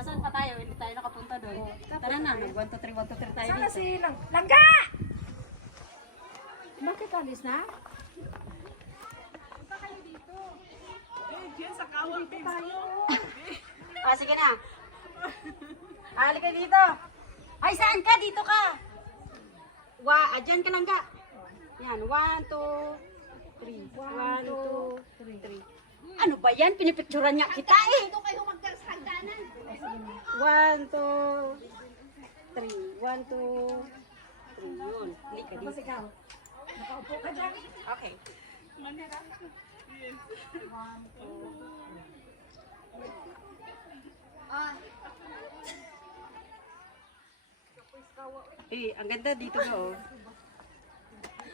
saan pa tayo? Hindi tayo nakapunta doon. Tara na, mag 1, 2, 3, 1, 2, 3 tayo Sana dito. si Lang... Langga! Bakit alis na? Ah, sige na. Halika dito. Ay, saan ka? Dito ka. Wa, ah, dyan ka lang ka. Yan, 1, 2, 3. 1, 2, 3. Ano ba yan? Pinipicturan niya kita eh. Ito kayo magkarasagdanan. 1, 2, 3. 1, 2, 3. Yun. Hindi ka dito. ikaw. Nakaupo ka dyan. Okay. Eh, ang ganda dito ba oh.